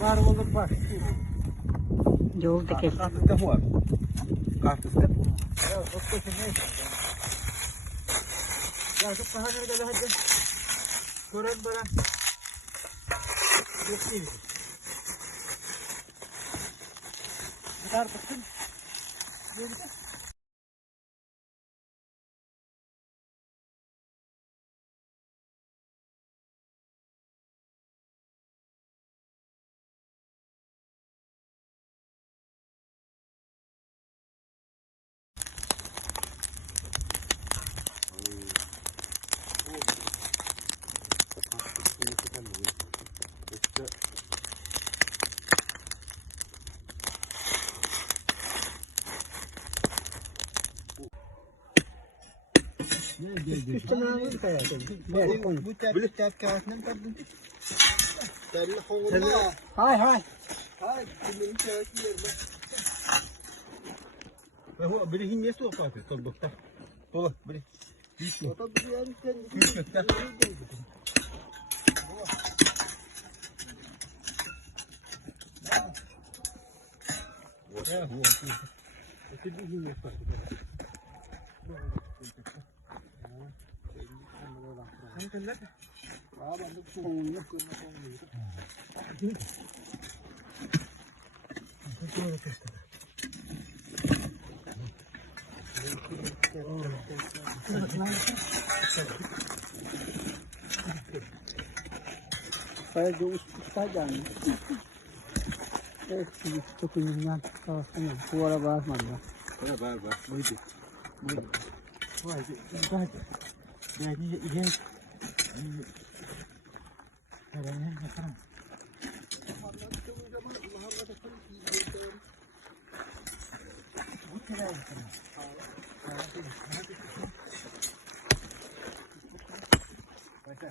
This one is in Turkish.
Var olduk bak. Yol da kes. Kartı var. Kartı da. Ya o kesin ne? Ya şu pahanı da hadi. Gören bana. Yok değil. Kartı. Üstüne alın koyalım. Bu tep kağıtından pardon. Belli kovulma. Hay hay. Hay, kimin kağıtı yerine. Ve bu birihin ne soğuk kalkıyor tolbukta. Baba, biri. O da bir yerin kendisi. Ya, bu. Birihin ne soğuk. Hanımefendiler. Aa ben bu soğuğun yok. Saya jauh saja ni. Çok ünlüler kafasına. Bu ara bağırmadı ya. Bana bağır. Buydu. Vay be. Yani iyi. Karayın bakalım. Bu kadar bakalım. Hadi.